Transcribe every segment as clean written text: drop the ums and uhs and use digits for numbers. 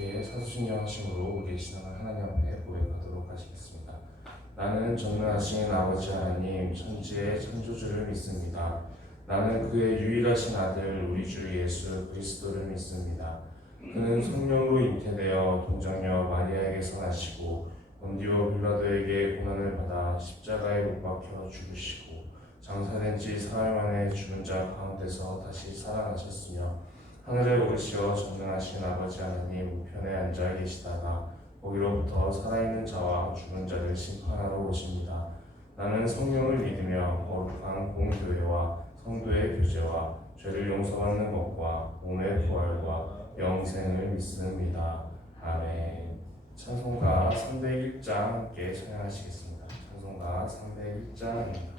함께 사수신령하심으로 우리의 신앙을 하나님 앞에 고백하도록 하시겠습니다. 나는 전능하신 아버지 하나님 천지의 창조주를 믿습니다. 나는 그의 유일하신 아들 우리 주 예수 그리스도를 믿습니다. 그는 성령으로 잉태되어 동정녀 마리아에게서 나시고 본디오 빌라도에게 고난을 받아 십자가에 못 박혀 죽으시고 장사된 지 사흘 만에 죽은 자 가운데서 다시 살아나셨으며 하늘에 오르시어 전능하신 아버지 하나님 우편에 앉아 계시다가 거기로부터 살아있는 자와 죽은 자를 심판하러 오십니다. 나는 성령을 믿으며 거룩한 공교회와 성도의 교제와 죄를 용서받는 것과 몸의 부활과 영생을 믿습니다. 아멘. 찬송가 301장 함께 찬양하시겠습니다. 찬송가 301장입니다.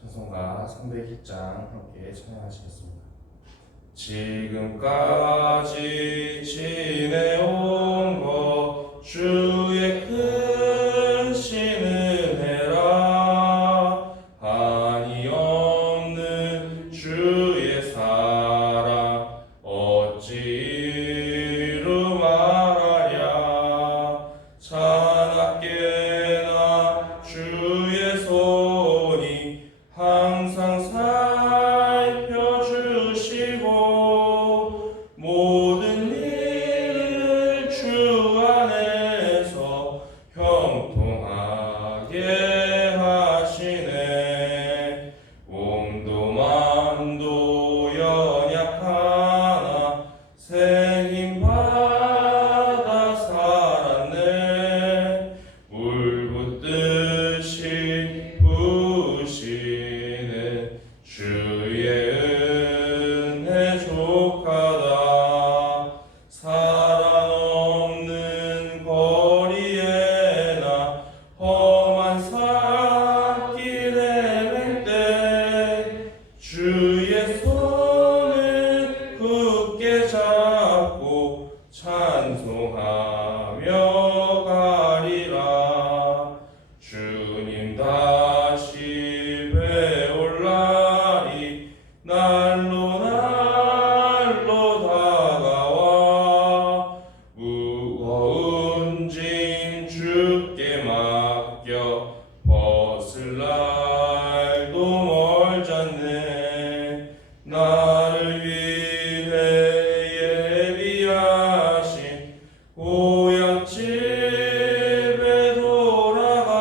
찬송가 301장 함께 찬양하시겠습니다. 지금까지 지내온 것 주의 크신 은혜라 한이 없는 주의 사랑 어찌 이루 말하랴 자나깨나 주의 손이 항상 살펴주시고 모든 일을 주 안에서 형통하게 하시네. 몸도 마음도 연약하나 새 힘 받아 살았네. 물 붓듯이 부으시는 주의 은혜 족하다. 사랑 없는 거리에 나 험한 산길 헤맬 때 주의 손을 굳게 잡고 찬송하며 가리라. 주님 다시 배올 날이 날로 다가와 무거운 짐 주께 맡겨 벗을 날도 멀잖네. 나를 위해 예비하신 고향집에 돌아가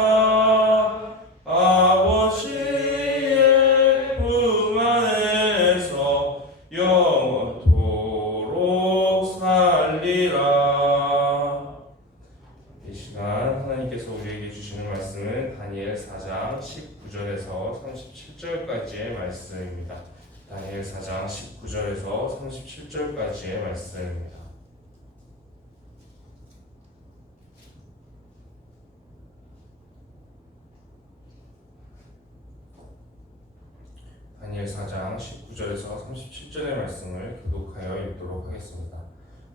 아버지의 품 안에서 영원토록 살리라. 이 시간 하나님께서 우리에게 주시는 말씀은 다니엘 4장 19절에서 37절까지의 말씀입니다. 다니엘 4장 19절에서 37절까지의 말씀입니다. 다니엘 4장 19절에서 37절의 말씀을 교독하여 읽도록 하겠습니다.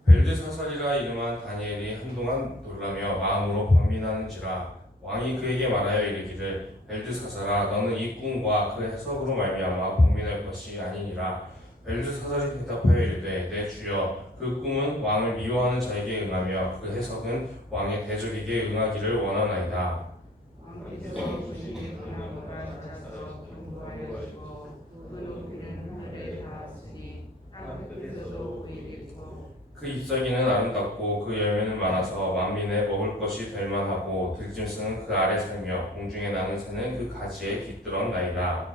벨드사살이라 이름한 다니엘이 한동안 놀라며 마음으로 번민하는지라 왕이 그에게 말하여 이르기를 벨드사살아 너는 이 꿈과 그 해석으로 말미암아 번민할 것이 아니니라. 벨드사살이 대답하여 이르되 내 주여 그 꿈은 왕을 미워하는 자에게 응하며 그 해석은 왕의 대적에게 응하기를 원하나이다. 그 잎사귀는 아름답고 그 열매는 많아서 만민의 먹을 것이 될 만하고 들짐승은 그 아래 살며 공중에 나는 새는 그 가지에 깃들었나이다.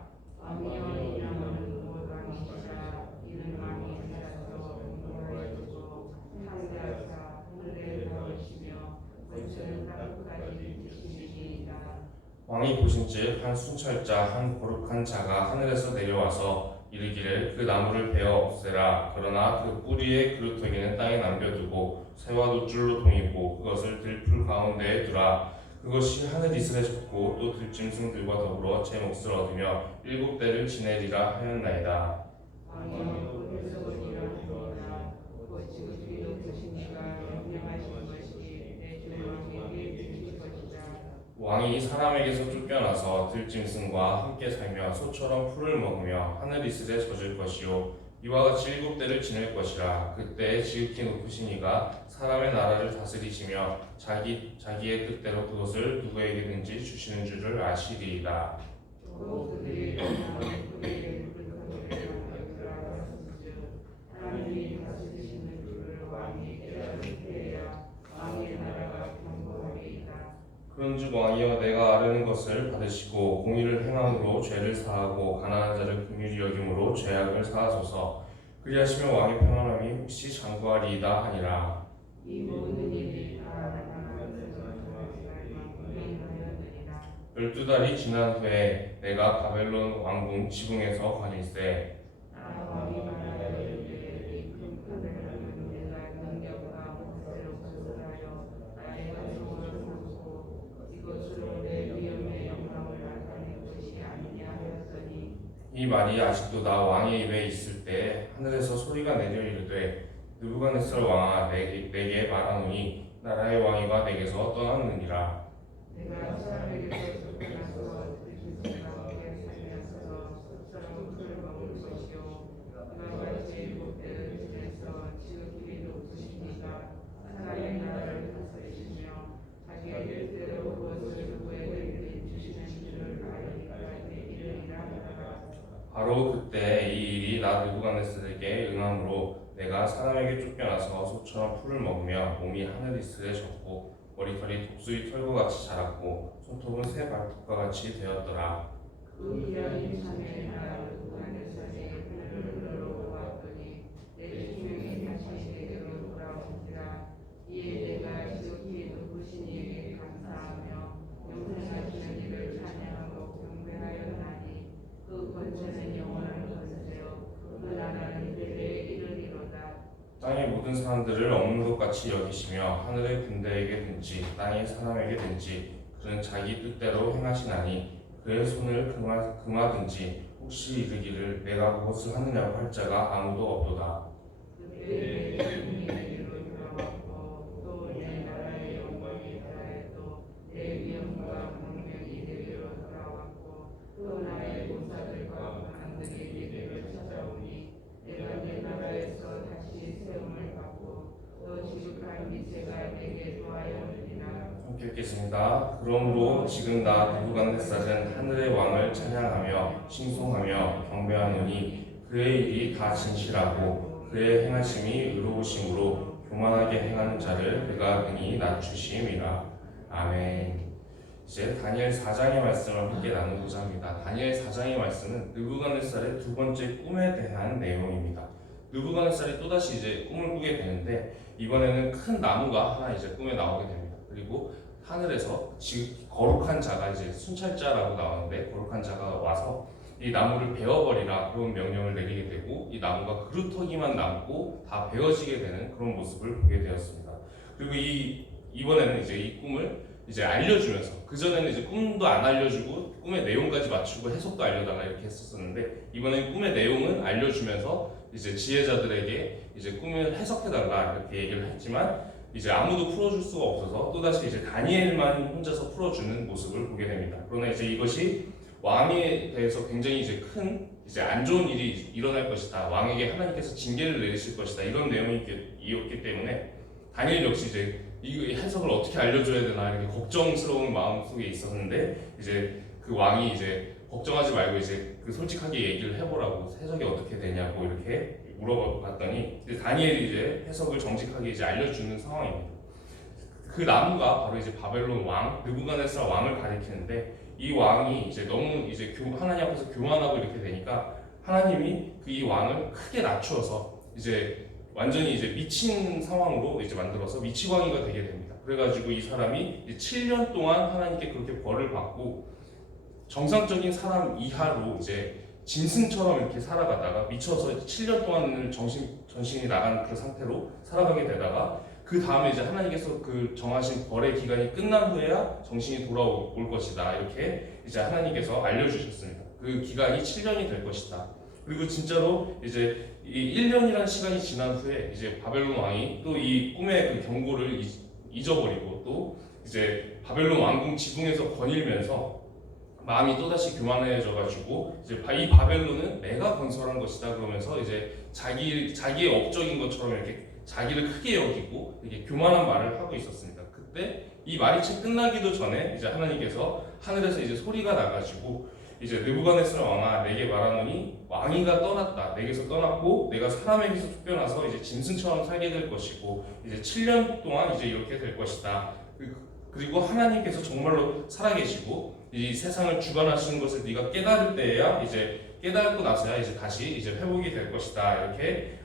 왕이 보신즉 한 순찰자 한 거룩한 자가 하늘에서 내려와서 이르기를 그 나무를 베어 없애라. 그러나 그 뿌리의 그루터기는 땅에 남겨두고 새와 놋줄로 동이고 그것을 들풀 가운데에 두라. 그것이 하늘 이슬에 젖고 또 들짐승들과 더불어 제 몫을 얻으며 7대를 지내리라 하였나이다. 왕이 사람에게서 쫓겨나서 들짐승과 함께 살며 소처럼 풀을 먹으며 하늘 이슬에 젖을 것이요 이와 같이 7대를 지낼 것이라. 그때 지극히 높으신 이가 사람의 나라를 다스리시며 자기의 뜻대로 그것을 누구에게든지 주시는 줄을 아시리이다. 또 그들이 그에게 하나님이 다스리시는 줄을 왕이 깨닫게 해야 왕의 나라가 견고하리이다. 그런즉 왕이여 내가 아뢰는 것을 받으시고 공의를 행함으로 죄를 사하고 가난한 자를 긍휼히 여김으로 죄악을 사하소서. 그리하시면 왕의 평안함이 혹시 장구하리이다 하니라. 이 모든 일이 다 하나님의 은혜하였느니라. 12달이 지난 후에 내가 바벨론 왕궁 지붕에서 거닐세. 나 왕이 말하여 이르되 이 큰 하늘은 내가 능력과 권세로 구속하여 나의 자손을 삼고 이것으로 내 위엄의 영광을 나타낼 것이 아니냐 하였더니 이 말이 아직도 나 왕의 입에 있을 때 하늘에서 소리가 내려 이르되 느부갓네살 왕아 내게 말하노니 나라의 왕위가 내게서 떠났느니라. 내가 사람에게서 쫓겨나서 들짐승과 함께 살면서 소처럼 풀을 먹을 것이요 이와 같이 7대를 지내서 지극히 높으신 이가 사람의 나라를 다스리시며 자기의 뜻대로 그것을 누구에게 주시는 줄을 알기까지 이르리라 하더라. 바로 그때 이 일이 나 느부갓네살에게 응함으로 내가 사람에게 쫓겨나서 소처럼 풀을 먹으며 몸이 하늘 이슬에 젖고 머리털이 독수리 털과 같이 자랐고 손톱은 새 발톱과 같이 되었더라. 그 기한이 참에 나 느부갓네살이 하늘로 보았더니 내 생명이 다시 내게로 돌아온지라. 이에 내가 지극히 높으신 이에게 감사하며 영생하시는 이를 찬양하고 경배하였나니 그 권세는 영원한 권세요 그 나라는 대대에 이르리로다. 땅의 모든 사람들을 없는 것 같이 여기시며 하늘의 군대에게든지 땅의 사람에게든지 그는 자기 뜻대로 행하시나니 그의 손을 금하든지 혹시 이르기를 내가 무엇을 하느냐고 할 자가 아무도 없도다. 그때 내 힘이 내게로 돌아왔고 또 내 나라의 영광이 다하여도 내 위엄과 광명이 내게로 돌아왔고 또 나의 모사들과 관들이 내게로 찾아오니 내가 내 나라에서 다시 세움을 받고 또 지극한 미체가 내게 도하였느니라. 함께 읽겠습니다. 그러므로 지금 나 느부갓네살은 하늘의 왕을 찬양하며 칭송하며 경배하노니 그의 일이 다 진실하고 그의 행하심이 의로우심으로 교만하게 행하는 자를 그가 능히 낮추심이라. 아멘. 이제 다니엘 4장의 말씀을 함께 나누고자 합니다. 다니엘 4장의 말씀은 느부갓네살의 두 번째 꿈에 대한 내용입니다. 느부갓네살이 또다시 이제 꿈을 꾸게 되는데 이번에는 큰 나무가 하나 이제 꿈에 나오게 됩니다. 그리고 하늘에서 지금 거룩한 자가 이제 순찰자라고 나오는데 거룩한 자가 와서 이 나무를 베어버리라 그런 명령을 내리게 되고 이 나무가 그루터기만 남고 다 베어지게 되는 그런 모습을 보게 되었습니다. 그리고 이번에는 이제 이 꿈을 이제 알려주면서 그전에는 이제 꿈도 안 알려주고 꿈의 내용까지 맞추고 해석도 알려다가 이렇게 했었었는데 이번엔 꿈의 내용은 알려주면서 이제 지혜자들에게 이제 꿈을 해석해달라 이렇게 얘기를 했지만 이제 아무도 풀어줄 수가 없어서 또다시 이제 다니엘만 혼자서 풀어주는 모습을 보게 됩니다. 그러나 이제 이것이 왕에 대해서 굉장히 이제 큰 이제 안 좋은 일이 일어날 것이다. 왕에게 하나님께서 징계를 내리실 것이다. 이런 내용이었기 때문에 다니엘 역시 이제 이 해석을 어떻게 알려줘야 되나 이렇게 걱정스러운 마음 속에 있었는데 이제 그 왕이 이제 걱정하지 말고 이제 그 솔직하게 얘기를 해보라고 해석이 어떻게 되냐고 이렇게 물어봤더니 이제 다니엘이 이제 해석을 정직하게 이제 알려주는 상황입니다. 그 나무가 바로 이제 바벨론 왕 느부갓네살 왕을 가리키는데 이 왕이 이제 너무 이제 하나님 앞에서 교만하고 이렇게 되니까 하나님이 그 이 왕을 크게 낮추어서 이제 완전히 이제 미친 상황으로 이제 만들어서 미치광이가 되게 됩니다. 그래가지고 이 사람이 이제 7년 동안 하나님께 그렇게 벌을 받고 정상적인 사람 이하로 이제 짐승처럼 이렇게 살아가다가 미쳐서 7년 동안을 전신이 나간 그 상태로 살아가게 되다가 그 다음에 이제 하나님께서 그 정하신 벌의 기간이 끝난 후에야 정신이 돌아올 것이다 이렇게 이제 하나님께서 알려주셨습니다. 그 기간이 7년이 될 것이다. 그리고 진짜로 이제 이 1년이라는 시간이 지난 후에 이제 바벨론 왕이 또 이 꿈의 그 경고를 잊어버리고 또 이제 바벨론 왕궁 지붕에서 거닐면서 마음이 또다시 교만해져가지고 이제 이 바벨론은 내가 건설한 것이다 그러면서 이제 자기의 업적인 것처럼 이렇게 자기를 크게 여기고 이렇게 교만한 말을 하고 있었습니다. 그때 이 말이 채 끝나기도 전에 이제 하나님께서 하늘에서 이제 소리가 나가지고 이제 느부갓네살 왕아 내게 말하노니 왕위가 떠났다. 내게서 떠났고 내가 사람에게서 쫓겨나서 이제 짐승처럼 살게 될 것이고 이제 7년 동안 이제 이렇게 될 것이다. 그리고 하나님께서 정말로 살아계시고 이 세상을 주관하시는 것을 네가 깨달을 때야 이제 깨닫고 나서야 이제 다시 이제 회복이 될 것이다. 이렇게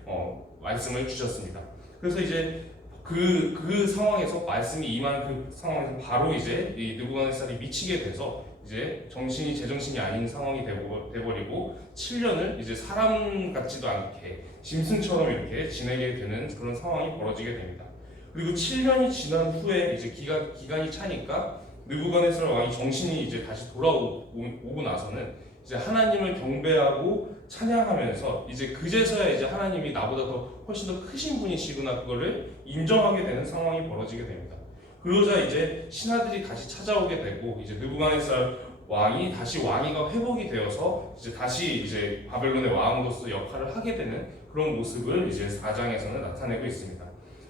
말씀을 주셨습니다. 그래서 이제 그 상황에서 말씀이 임한 그 상황에서 바로 이제 이 느부갓네살이 미치게 돼서 이제 제정신이 아닌 상황이 돼버리고 7년을 이제 사람 같지도 않게 짐승처럼 이렇게 지내게 되는 그런 상황이 벌어지게 됩니다. 그리고 7년이 지난 후에 이제 기간이 차니까 느부갓네살 왕이 정신이 이제 다시 돌아오고 나서는 이제 하나님을 경배하고 찬양하면서 이제 그제서야 이제 하나님이 나보다 훨씬 더 크신 분이시구나 그거를 인정하게 되는 상황이 벌어지게 됩니다. 그러자 이제 신하들이 다시 찾아오게 되고 이제 느부갓네살 왕이 다시 왕위가 회복이 되어서 이제 다시 이제 바벨론의 왕으로서 역할을 하게 되는 그런 모습을 이제 4장에서는 나타내고 있습니다.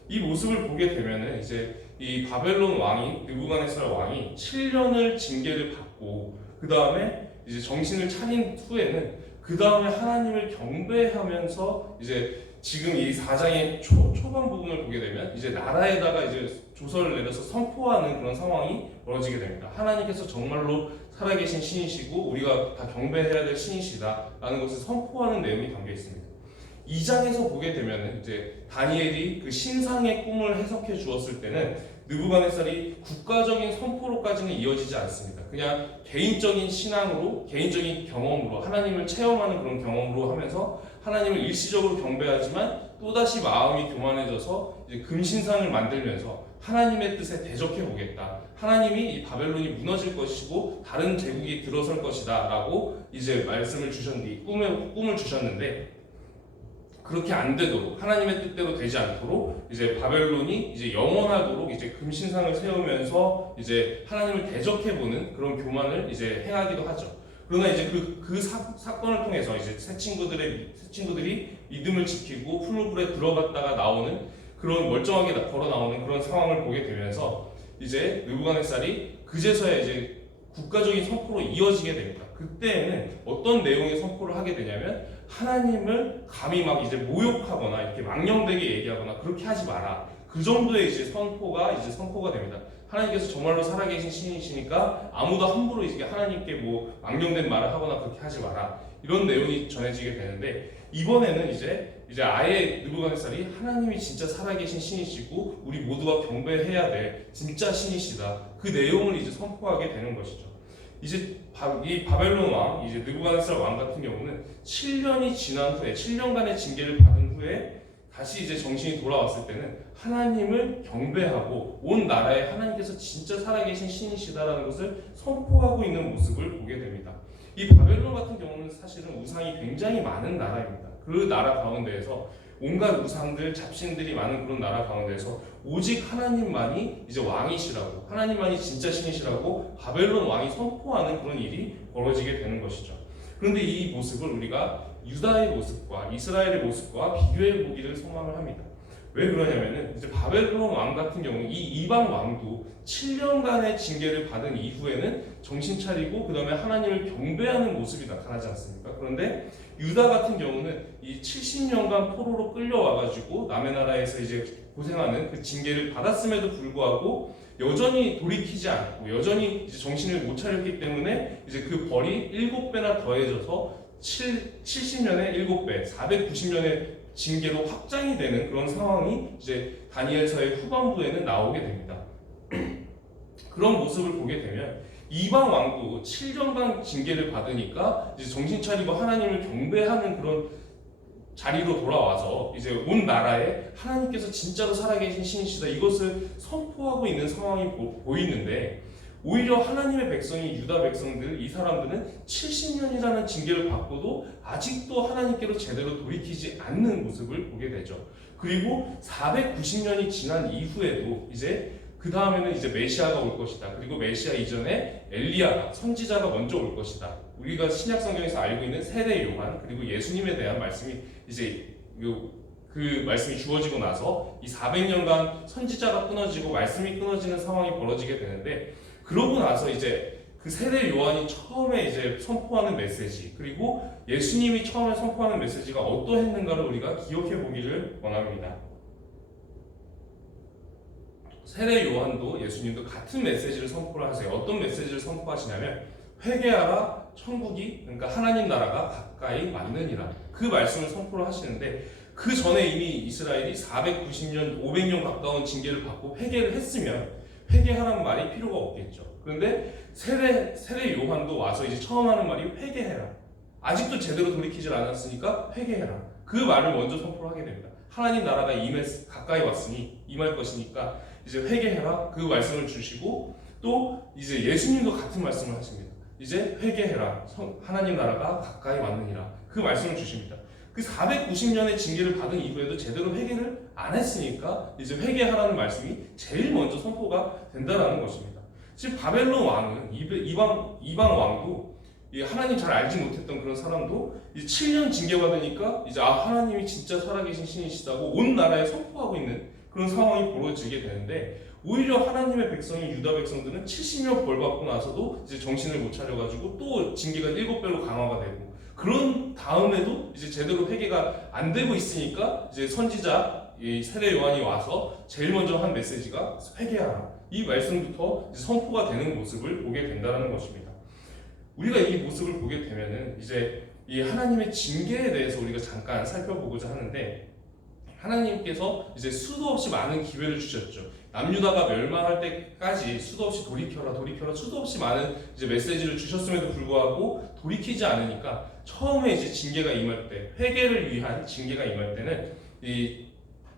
이 모습을 보게 되면은 이제 이 바벨론 왕이 느부갓네살 왕이 7년을 징계를 받고 그 다음에 이제 정신을 차린 후에는 그 다음에 하나님을 경배하면서 이제 지금 이 4장의 초반 부분을 보게 되면 이제 나라에다가 이제 조서를 내려서 선포하는 그런 상황이 벌어지게 됩니다. 하나님께서 정말로 살아계신 신이시고 우리가 다 경배해야 될 신이시다라는 것을 선포하는 내용이 담겨 있습니다. 2장에서 보게 되면 이제 다니엘이 그 신상의 꿈을 해석해 주었을 때는 느부갓네살이 국가적인 선포로까지는 이어지지 않습니다. 그냥 개인적인 신앙으로, 개인적인 경험으로 하나님을 체험하는 그런 경험으로 하면서 하나님을 일시적으로 경배하지만 또다시 마음이 교만해져서 이제 금신상을 만들면서 하나님의 뜻에 대적해 보겠다. 하나님이 이 바벨론이 무너질 것이고 다른 제국이 들어설 것이다 라고 이제 말씀을 주셨는데 꿈을 주셨는데 그렇게 안 되도록 하나님의 뜻대로 되지 않도록 이제 바벨론이 이제 영원하도록 이제 금신상을 세우면서 이제 하나님을 대적해 보는 그런 교만을 이제 행하기도 하죠. 그러나 이제 그 사건을 통해서 이제 새 친구들이 믿음을 지키고 풀무불에 들어갔다가 나오는 그런 멀쩡하게 걸어 나오는 그런 상황을 보게 되면서 이제 느부갓네살이 그제서야 이제 국가적인 선포로 이어지게 됩니다. 그때에는 어떤 내용의 선포를 하게 되냐면 하나님을 감히 막 이제 모욕하거나 이렇게 망령되게 얘기하거나 그렇게 하지 마라. 그 정도의 이제 선포가 됩니다. 하나님께서 정말로 살아계신 신이시니까 아무도 함부로 이제 하나님께 뭐 망령된 말을 하거나 그렇게 하지 마라. 이런 내용이 전해지게 되는데 이번에는 이제 아예 느부갓네살이 하나님이 진짜 살아계신 신이시고 우리 모두가 경배해야 될 진짜 신이시다. 그 내용을 이제 선포하게 되는 것이죠. 이제 이 바벨론 왕, 이제 느부갓네살 왕 같은 경우는 7년이 지난 후에 7년간의 징계를 받은 후에 다시 이제 정신이 돌아왔을 때는 하나님을 경배하고 온 나라에 하나님께서 진짜 살아계신 신이시다라는 것을 선포하고 있는 모습을 보게 됩니다. 이 바벨론 같은 경우는 사실은 우상이 굉장히 많은 나라입니다. 그 나라 가운데에서 온갖 우상들, 잡신들이 많은 그런 나라 가운데에서 오직 하나님만이 이제 왕이시라고, 하나님만이 진짜 신이시라고 바벨론 왕이 선포하는 그런 일이 벌어지게 되는 것이죠. 그런데 이 모습을 우리가 유다의 모습과 이스라엘의 모습과 비교해 보기를 소망을 합니다. 왜 그러냐면은 이제 바벨론 왕 같은 경우 이 이방 왕도 7년간의 징계를 받은 이후에는 정신 차리고 그 다음에 하나님을 경배하는 모습이 나타나지 않습니까? 그런데 유다 같은 경우는 이 70년간 포로로 끌려와가지고 남의 나라에서 이제 고생하는 그 징계를 받았음에도 불구하고 여전히 돌이키지 않고 여전히 이제 정신을 못 차렸기 때문에 이제 그 벌이 7배나 더해져서 70년에 7배, 490년의 징계로 확장이 되는 그런 상황이 이제 다니엘서의 후반부에는 나오게 됩니다. 그런 모습을 보게 되면 이방 왕도 7년간 징계를 받으니까 이제 정신 차리고 하나님을 경배하는 그런 자리로 돌아와서 이제 온 나라에 하나님께서 진짜로 살아계신 신이시다 이것을 선포하고 있는 상황이 보이는데 오히려 하나님의 백성이 유다 백성들 이 사람들은 70년이라는 징계를 받고도 아직도 하나님께로 제대로 돌이키지 않는 모습을 보게 되죠. 그리고 490년이 지난 이후에도 이제 그 다음에는 이제 메시아가 올 것이다. 그리고 메시아 이전에 엘리야가 선지자가 먼저 올 것이다. 우리가 신약 성경에서 알고 있는 세례 요한 그리고 예수님에 대한 말씀이 이제 그 말씀이 주어지고 나서 이 400년간 선지자가 끊어지고 말씀이 끊어지는 상황이 벌어지게 되는데, 그러고 나서 이제 그 세례 요한이 처음에 이제 선포하는 메시지, 그리고 예수님이 처음에 선포하는 메시지가 어떠했는가를 우리가 기억해 보기를 원합니다. 세례 요한도 예수님도 같은 메시지를 선포를 하세요. 어떤 메시지를 선포하시냐면 회개하라, 천국이, 그러니까 하나님 나라가 가까이 왔느니라, 그 말씀을 선포를 하시는데, 그 전에 이미 이스라엘이 490년, 500년 가까운 징계를 받고 회개를 했으면 회개하라는 말이 필요가 없겠죠. 그런데 세례 요한도 와서 이제 처음 하는 말이 회개해라. 아직도 제대로 돌이키질 않았으니까 회개해라. 그 말을 먼저 선포를 하게 됩니다. 하나님 나라가 가까이 왔으니 임할 것이니까 이제 회개해라. 그 말씀을 주시고, 또 이제 예수님도 같은 말씀을 하십니다. 이제 회개해라. 하나님 나라가 가까이 왔느니라. 그 말씀을 주십니다. 그 490년의 징계를 받은 이후에도 제대로 회개를 안 했으니까 이제 회개하라는 말씀이 제일 먼저 선포가 된다는 것입니다. 지금 바벨론 왕은 이방 왕도 하나님 잘 알지 못했던 그런 사람도 이제 7년 징계받으니까 이제 하나님이 진짜 살아계신 신이시다고 온 나라에 선포하고 있는 그런 상황이 벌어지게 되는데, 오히려 하나님의 백성인 유다 백성들은 70년 벌 받고 나서도 이제 정신을 못 차려가지고 또 징계가 7배로 강화가 되고, 그런 다음에도 이제 제대로 회개가 안 되고 있으니까 이제 선지자 세례 요한이 와서 제일 먼저 한 메시지가 회개하라, 이 말씀부터 이제 선포가 되는 모습을 보게 된다는 것입니다. 우리가 이 모습을 보게 되면은 이제 이 하나님의 징계에 대해서 우리가 잠깐 살펴보고자 하는데, 하나님께서 이제 수도 없이 많은 기회를 주셨죠. 남유다가 멸망할 때까지 수도 없이 돌이켜라 수도 없이 많은 이제 메시지를 주셨음에도 불구하고 돌이키지 않으니까 처음에 이제 징계가 임할 때, 회개를 위한 징계가 임할 때는 이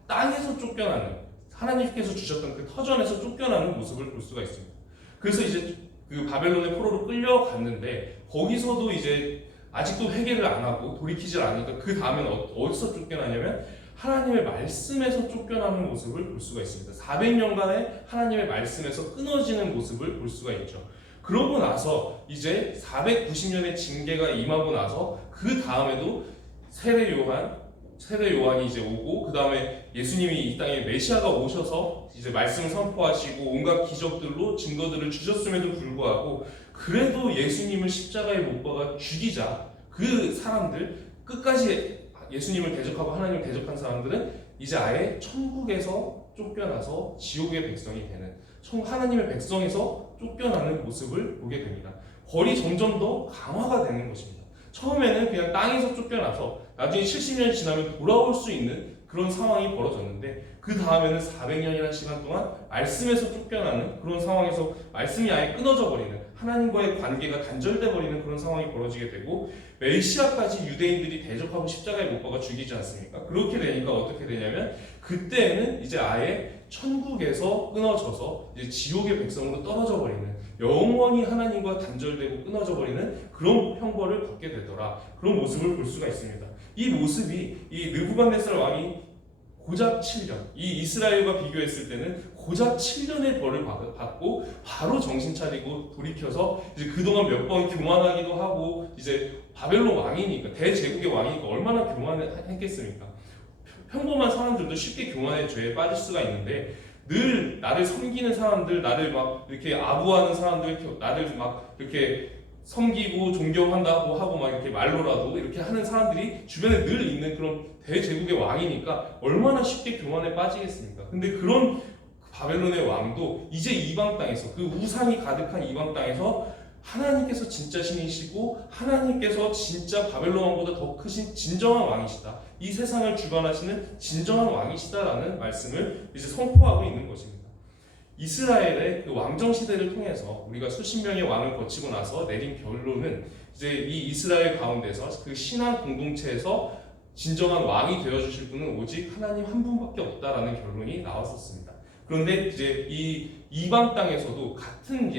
땅에서 쫓겨나는, 하나님께서 주셨던 그 터전에서 쫓겨나는 모습을 볼 수가 있습니다. 그래서 이제 그 바벨론의 포로로 끌려갔는데, 거기서도 이제 아직도 회개를 안 하고 돌이키질 않으니까 그 다음에는 어디서 쫓겨나냐면 하나님의 말씀에서 쫓겨나는 모습을 볼 수가 있습니다. 400년간의 하나님의 말씀에서 끊어지는 모습을 볼 수가 있죠. 그러고 나서 이제 490년의 징계가 임하고 나서 그 다음에도 세례 요한이 이제 오고, 그 다음에 예수님이 이 땅에 메시아가 오셔서 이제 말씀을 선포하시고 온갖 기적들로 증거들을 주셨음에도 불구하고, 그래도 예수님을 십자가에 못 박아 죽이자 그 사람들, 끝까지 예수님을 대적하고 하나님을 대적한 사람들은 이제 아예 천국에서 쫓겨나서 지옥의 백성이 되는, 하나님의 백성에서 쫓겨나는 모습을 보게 됩니다. 벌이 점점 더 강화가 되는 것입니다. 처음에는 그냥 땅에서 쫓겨나서 나중에 70년이 지나면 돌아올 수 있는 그런 상황이 벌어졌는데, 그 다음에는 400년이라는 시간 동안 말씀에서 쫓겨나는 그런 상황에서 말씀이 아예 끊어져 버리는, 하나님과의 관계가 단절돼 버리는 그런 상황이 벌어지게 되고, 메시아까지 유대인들이 대적하고 십자가에 못 박아 죽이지 않습니까? 그렇게 되니까 어떻게 되냐면 그때는 이제 아예 천국에서 끊어져서 이제 지옥의 백성으로 떨어져 버리는, 영원히 하나님과 단절되고 끊어져 버리는 그런 형벌을 받게 되더라, 그런 모습을 볼 수가 있습니다. 이 모습이 이 느부갓네살 왕이 고작 7년, 이 이스라엘과 비교했을 때는 고작 7년의 벌을 받고 바로 정신 차리고 돌이켜서 이제 그동안 몇 번 교만하기도 하고, 이제 바벨론 왕이니까, 대제국의 왕이니까 얼마나 교만했겠습니까? 평범한 사람들도 쉽게 교만의 죄에 빠질 수가 있는데, 늘 나를 섬기는 사람들, 나를 막 이렇게 아부하는 사람들, 나를 막 이렇게 섬기고 존경한다고 하고 막 이렇게 말로라도 이렇게 하는 사람들이 주변에 늘 있는 그런 대제국의 왕이니까 얼마나 쉽게 교만에 빠지겠습니까? 근데 그런 바벨론의 왕도 이제 이방 땅에서, 그 우상이 가득한 이방 땅에서 하나님께서 진짜 신이시고 하나님께서 진짜 바벨론 왕보다 더 크신 진정한 왕이시다, 이 세상을 주관하시는 진정한 왕이시다라는 말씀을 이제 선포하고 있는 것입니다. 이스라엘의 그 왕정 시대를 통해서 우리가 수십 명의 왕을 거치고 나서 내린 결론은, 이제 이 이스라엘 가운데서 그 신앙 공동체에서 진정한 왕이 되어주실 분은 오직 하나님 한 분밖에 없다라는 결론이 나왔었습니다. 그런데 이제 이 이방 땅에서도 같은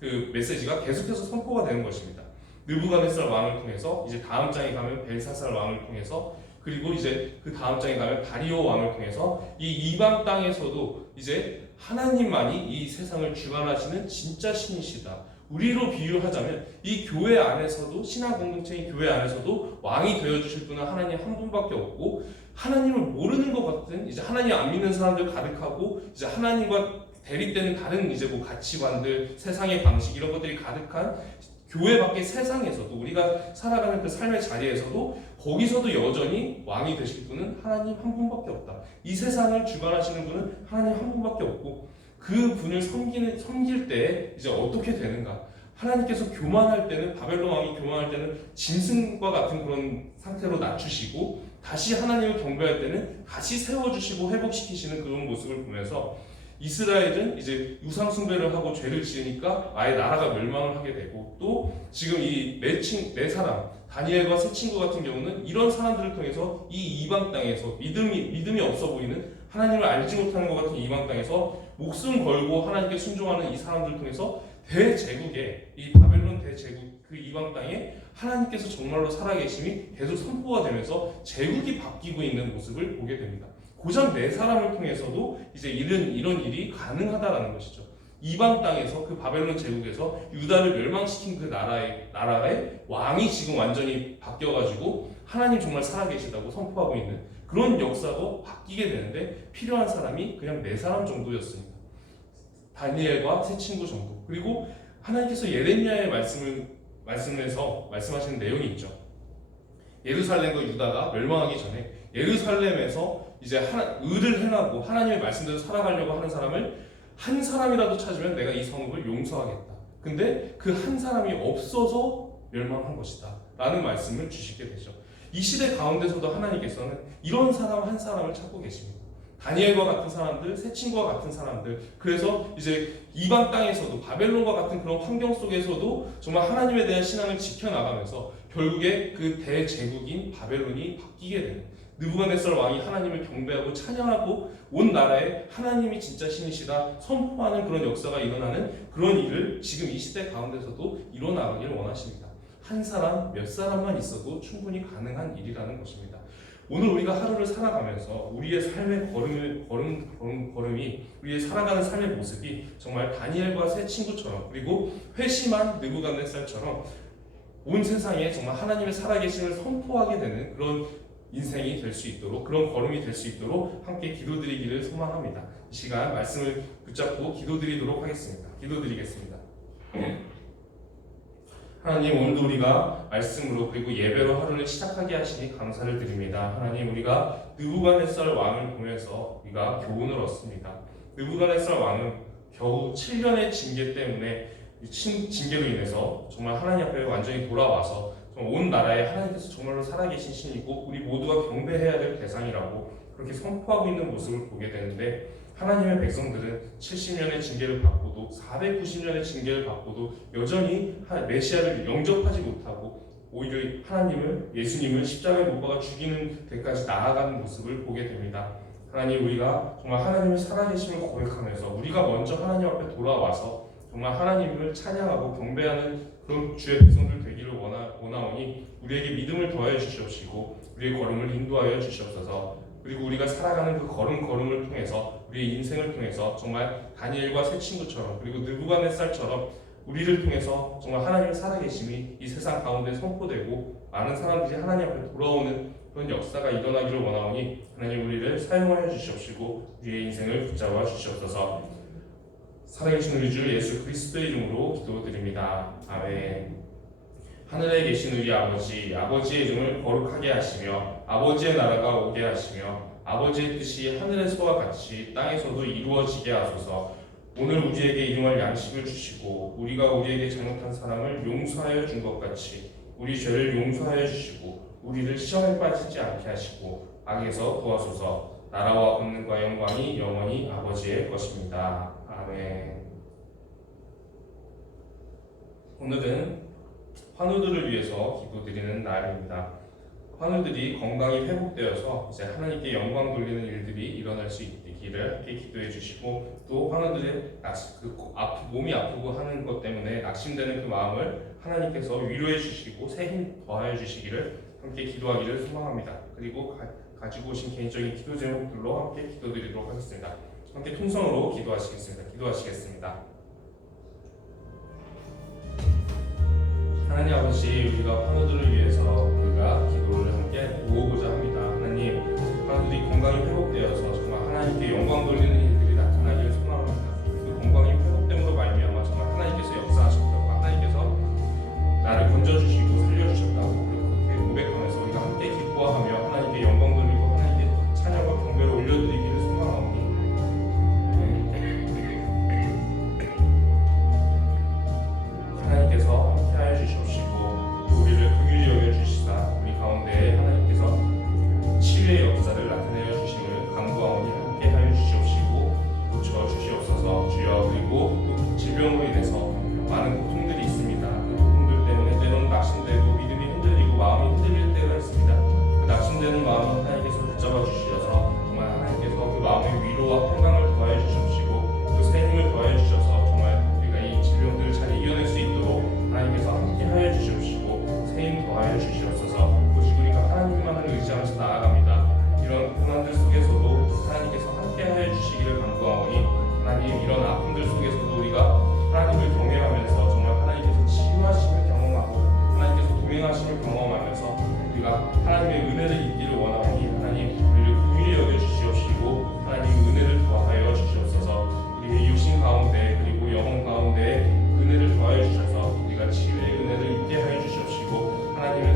그 메시지가 계속해서 선포가 되는 것입니다. 느부갓네살 왕을 통해서, 이제 다음 장에 가면 벨사살 왕을 통해서 그리고 이제 그 다음 장에 가면 다리오 왕을 통해서 이 이방 땅에서도 이제 하나님만이 이 세상을 주관하시는 진짜 신이시다. 우리로 비유하자면 이 교회 안에서도, 신앙 공동체인 교회 안에서도 왕이 되어주실 분은 하나님 한 분밖에 없고, 하나님을 모르는 것 같은, 이제 하나님 안 믿는 사람들 가득하고, 이제 하나님과 대립되는 다른 이제 뭐 가치관들, 세상의 방식 이런 것들이 가득한 교회 밖의 세상에서도, 우리가 살아가는 그 삶의 자리에서도, 거기서도 여전히 왕이 되실 분은 하나님 한 분밖에 없다. 이 세상을 주관하시는 분은 하나님 한 분밖에 없고, 그 분을 섬길 때 이제 어떻게 되는가? 하나님께서 교만할 때는, 바벨론 왕이 교만할 때는 짐승과 같은 그런 상태로 낮추시고, 다시 하나님을 경배할 때는 다시 세워주시고 회복시키시는 그런 모습을 보면서, 이스라엘은 이제 우상 숭배를 하고 죄를 지으니까 아예 나라가 멸망을 하게 되고, 또 지금 이 네 사람 다니엘과 세 친구 같은 경우는 이런 사람들을 통해서 이 이방 땅에서 믿음이 없어 보이는, 하나님을 알지 못하는 것 같은 이방 땅에서 목숨 걸고 하나님께 순종하는 이 사람들을 통해서 대제국의, 이 바벨론 대제국 그 이방 땅에 하나님께서 정말로 살아계심이 계속 선포가 되면서 제국이 바뀌고 있는 모습을 보게 됩니다. 고작 네 사람을 통해서도 이제 이런 일이 가능하다라는 것이죠. 이방 땅에서, 그 바벨론 제국에서 유다를 멸망시킨 그 나라의 왕이 지금 완전히 바뀌어가지고 하나님 정말 살아계시다고 선포하고 있는 그런 역사가 바뀌게 되는데, 필요한 사람이 그냥 네 사람 정도였습니다. 다니엘과 세 친구 정도. 그리고 하나님께서 예레미야의 말씀에서 말씀하시는 내용이 있죠. 예루살렘과 유다가 멸망하기 전에 예루살렘에서 이제 의를 행하고 하나님의 말씀대로 살아가려고 하는 사람을 한 사람이라도 찾으면 내가 이 성읍을 용서하겠다. 근데 그 한 사람이 없어서 멸망한 것이다 라는 말씀을 주시게 되죠. 이 시대 가운데서도 하나님께서는 이런 사람 한 사람을 찾고 계십니다. 다니엘과 같은 사람들, 새 친구와 같은 사람들. 그래서 이제 이방 땅에서도, 바벨론과 같은 그런 환경 속에서도 정말 하나님에 대한 신앙을 지켜나가면서 결국에 그 대제국인 바벨론이 바뀌게 되는, 느부갓네살 왕이 하나님을 경배하고 찬양하고 온 나라에 하나님이 진짜 신이시다 선포하는 그런 역사가 일어나는 그런 일을 지금 이 시대 가운데서도 일어나기를 원하십니다. 한 사람, 몇 사람만 있어도 충분히 가능한 일이라는 것입니다. 오늘 우리가 하루를 살아가면서 우리의 삶의 걸음이, 우리의 살아가는 삶의 모습이 정말 다니엘과 새 친구처럼, 그리고 회심한 느부갓네살처럼 온 세상에 정말 하나님의 살아계심을 선포하게 되는 그런 인생이 될 수 있도록, 그런 걸음이 될 수 있도록 함께 기도드리기를 소망합니다. 이 시간 말씀을 붙잡고 기도드리도록 하겠습니다. 기도드리겠습니다. 하나님, 오늘도 우리가 말씀으로 그리고 예배로 하루를 시작하게 하시니 감사를 드립니다. 하나님, 우리가 느부갓네살 왕을 보면서 우리가 교훈을 얻습니다. 느부갓네살 왕은 겨우 7년의 징계 때문에, 징계로 인해서 정말 하나님 앞에 완전히 돌아와서 온 나라에 하나님께서 정말로 살아계신 신이고 우리 모두가 경배해야 될 대상이라고 그렇게 선포하고 있는 모습을 보게 되는데, 하나님의 백성들은 70년의 징계를 받고도, 490년의 징계를 받고도 여전히 메시아를 영접하지 못하고 오히려 예수님을 십자가에 못 박아 죽이는 데까지 나아가는 모습을 보게 됩니다. 하나님, 우리가 정말 하나님의 살아계심을 고백하면서 우리가 먼저 하나님 앞에 돌아와서 정말 하나님을 찬양하고 경배하는 그런 주의 백성들 되기를 원하오니 우리에게 믿음을 더하여 주시옵시고 우리의 걸음을 인도하여 주시옵소서. 그리고 우리가 살아가는 그 걸음을 통해서, 우리의 인생을 통해서 정말 다니엘과 새 친구처럼, 그리고 느부갓네살처럼 우리를 통해서 정말 하나님의 살아계심이 이 세상 가운데 선포되고 많은 사람들이 하나님 앞에 돌아오는 그런 역사가 일어나기를 원하오니 하나님, 우리를 사용하여 주시옵시고 우리의 인생을 붙잡아 주시옵소서. 살아계신 우리 주 예수 그리스도의 이름으로 기도드립니다. 아멘. 하늘에 계신 우리 아버지의 이름을 거룩하게 하시며 아버지의 나라가 오게 하시며 아버지의 뜻이 하늘에서와 같이 땅에서도 이루어지게 하소서. 오늘 우리에게 일용할 양식을 주시고 우리가 우리에게 잘못한 사람을 용서하여 준 것 같이 우리 죄를 용서하여 주시고 우리를 시험에 빠지지 않게 하시고 악에서 도와소서. 나라와 권능과 영광이 영원히 아버지의 것입니다. 아멘. 오늘은 환우들을 위해서 기도드리는 날입니다. 환우들이 건강이 회복되어서 이제 하나님께 영광 돌리는 일들이 일어날 수 있기를 함께 기도해 주시고, 또 환우들의 몸이 아프고 하는 것 때문에 낙심되는 그 마음을 하나님께서 위로해 주시고 새 힘 더하여 주시기를 함께 기도하기를 소망합니다. 그리고 가지고 오신 개인적인 기도 제목들로 함께 기도드리도록 하겠습니다. 함께 통성으로 기도하시겠습니다. 하나님 아버지, 우리가 환우들을 위해서 우리가 기도를 함께 모으고자 합니다. 하나님, 환우들이 건강이 회복되어서 정말 하나님께 영광 돌리는 일들이 나타나기를 소망합니다. 그 건강이 회복됨으로 말미암아 정말 하나님께서 역사하셨다고, 하나님께서 나를 건져주시고 살려주셨다고 그렇게 고백하면서 우리가 함께 기뻐하며 하나님께 영광 돌리고 하나님께 찬양과 경배를 올려드리기를 소망하오니 하나님께서 함께하여 주시옵시고 또 우리를 긍휼히 여겨주시사 우리 가운데 하나님께서 치유의 역사를 나타내어 주심을 간구하오니 함께하여 주시옵시고 고쳐주시옵소서. 주여. 그리고 또 질병으로 인해서 많은 고통들이 있습니다. 그 고통들 때문에 때로는 낙심되고 믿음이 흔들리고 마음이 흔들릴 때가 있습니다. 그 낙심되는 마음을 하나님께서 붙잡아 주시어서 정말 하나님께서 그 마음의 위로와 평강을 더하여 주시옵시고 그 새 힘을 더하여 주셔서 정말 우리가 이 질병들을 잘 이겨낼 수 있도록 하나님께서 함께하여 주시옵시고 새 힘 더하여 주시옵소서. 오직 우리가 하나님만을 의지하면서 나아갑니다. 이런 고난들 속에서도 하나님께서 함께하여 주시기를 간구하오니 하나님, 이런 아픔들 속에서도 우리가 하나님을 경외하면서 정말 하나님께서 치유하심을 경험하고 하나님께서 동행하심을 경험하면서 우리가 하나님의 은혜를 입기를 원하오니 하나님, 우리를 긍휼히 여겨주시옵시고 하나님 은혜를 더하여 주시옵소서. 우리의 육신 가운데 그리고 영혼 가운데 은혜를 더하여 주셔서 우리가 치유의 은혜를 입게 하여 주시옵시고 하나님의